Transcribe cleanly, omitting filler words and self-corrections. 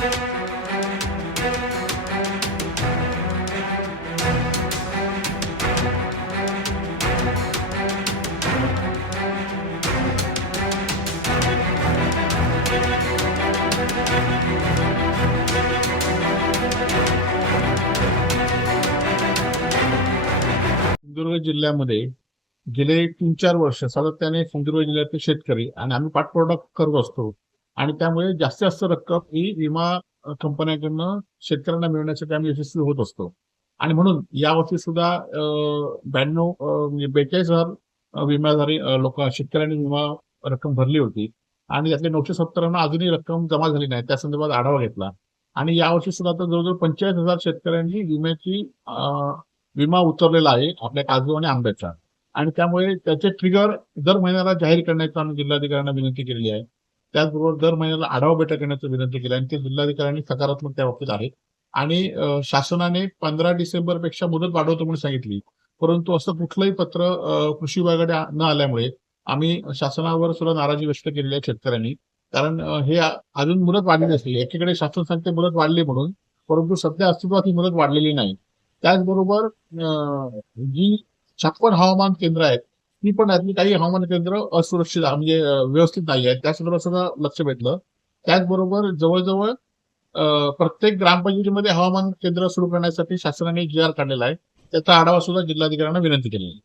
सिंधुदुर्ग जिल्ह्यामध्ये गेले 3-4 वर्ष सातत्याने सिंधुदुर्ग जिल्ह्यातील शेतकरी आणि आम्ही पाठपुरावा करत असतो आणि त्यामुळे जास्तीत जास्त रक्कम ही विमा कंपन्यांकडून शेतकऱ्यांना मिळवण्यासाठी आम्ही यशस्वी होत असतो. आणि म्हणून यावर्षी सुद्धा 92 म्हणजे 42,000 विमाधारी लोक शेतकऱ्यांनी विमा रक्कम भरली होती आणि त्यातले 970 अजूनही रक्कम जमा झाली नाही. त्या संदर्भात आढावा घेतला आणि यावर्षी सुद्धा आता जवळजवळ 45,000 शेतकऱ्यांनी विमा उतरलेला आहे आपल्या काजू आणि आंब्याचा. आणि त्यामुळे त्याचे ट्रिगर दर महिन्याला जाहीर करण्याची आम्ही जिल्हाधिकाऱ्यांना विनंती केलेली आहे. त्याचबरोबर दर महिन्याला आढावा बैठक घेण्याची विनंती केली आणि ते जिल्हाधिकाऱ्यांनी सकारात्मक त्या बाबतीत आहेत. आणि शासनाने 15 डिसेंबरपेक्षा मुदत वाढवतो म्हणून सांगितली. परंतु असं कुठलंही पत्र कृषी विभागाकडे न आल्यामुळे आम्ही शासनावर सुद्धा नाराजी व्यक्त केलेली आहे शेतकऱ्यांनी. कारण हे अजून मुदत वाढलेली असली. एकीकडे शासन सांगते मुदत वाढली म्हणून, परंतु सध्या अस्तित्वात ही मुदत वाढलेली नाही. त्याचबरोबर जी 56 हवामान केंद्र आहेत, ती पण यातली काही हवामान केंद्र असुरक्षित म्हणजे व्यवस्थित नाही आहेत. त्या संदर्भात सुद्धा लक्ष वेधलं. त्याचबरोबर जवळजवळ प्रत्येक ग्रामपंचायतीमध्ये हवामान केंद्र सुरू करण्यासाठी शासनाने जी.आर काढलेला आहे. त्याचा आढावा सुद्धा जिल्हाधिकाऱ्यांना विनंती केलेली आहे.